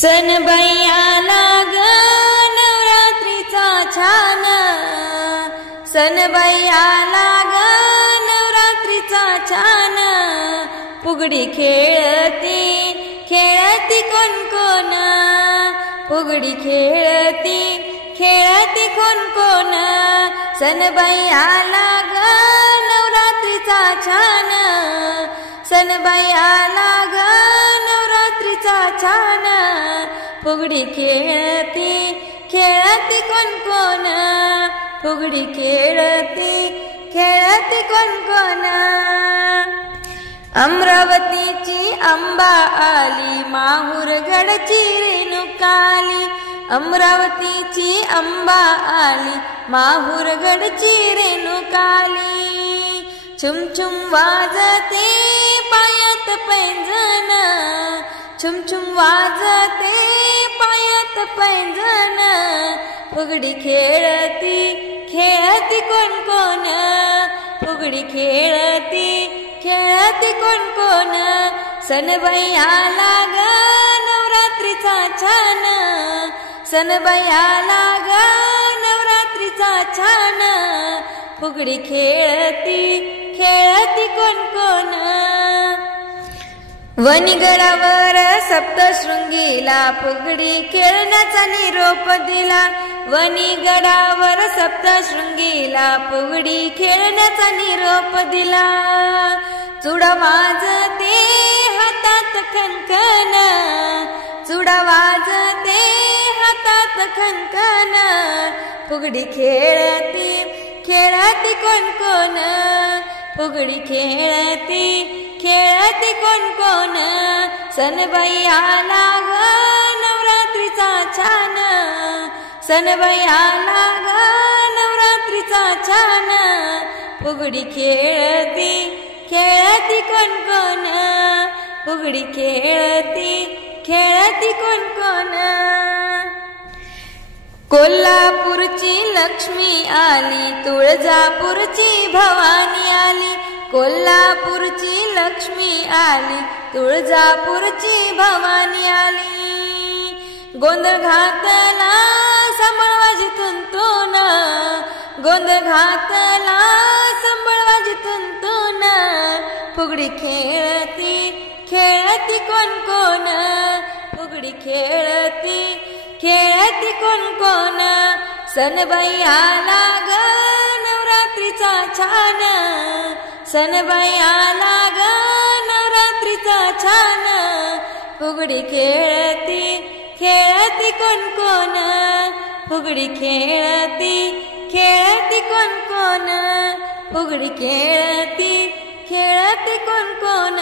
सण बैयाला ग नवरात्रीचा छान, सण बैयाला ग नवरात्रीचा छान, फुगडी खेळती खेळती कोण कोण, फुगडी खेळती खेळती कोण कोण, सण बैयाला ग नवरात्रीचा छान, सण बैयाला ग नवरात्रीचा छान, फुगडी खेळती खेळती कोण कोण, फुगडी खेळती खेळती कोण कोण. अमरावतीची अंबा आली, माहूरगडची रेणुकाली, अमरावतीची अंबा आली, माहूरगडची रेणुकाली, छुम छुम वाजते पायात पैंजण, छुम छुम वाजते पायात पैंजण, फुगडी खेळती खेळती कोण कोण, फुगडी खेळती खेळती कोण कोण, सण बैयाला ग नवरात्रीचा छान, सण बैयाला ग नवरात्रीचा छान, फुगडी खेळती खेळती कोण कोण. वनीगडावर सप्तशृंगीला फुगडी खेळण्याचा निरोप दिला, वनीगडावर सप्तशृंगीला फुगडी खेळण्याचा निरोप दिला, चुडा वाजते हातात खनखन, चुडा वाजते हातात खनखन, फुगडी खेळती खेळती कोण कोण, फुगडी खेळती खेळती कोण कोण, सण बैयाला ग नवरात्रीचा छान, सण बैयाला ग नवरात्रीचा छान, फुगडी खेळती खेळती कोण कोण, फुगडी खेळती खेळती कोण कोण. कोल्हापूरची लक्ष्मी आली, तुळजापूरची भवानी आली, कोल्हापूरची लक्ष्मी आली, तुळजापूरची भवानी आली, गोंधळ घातला संबळ वाजतून तून, गोंधळ घातला संबळ वाजतून तून, फुगडी खेळती खेळती कोण कोण, फुगडी खेळती खेळती कोण कोण, सण बैयाला ग नवरात्रीचा छान, सण बैयाला ग नवरात्रीचा छान, फुगडी खेळती खेळती कोण कोण, फुगडी खेळती खेळती कोण कोण, फुगडी खेळती खेळती कोण कोण.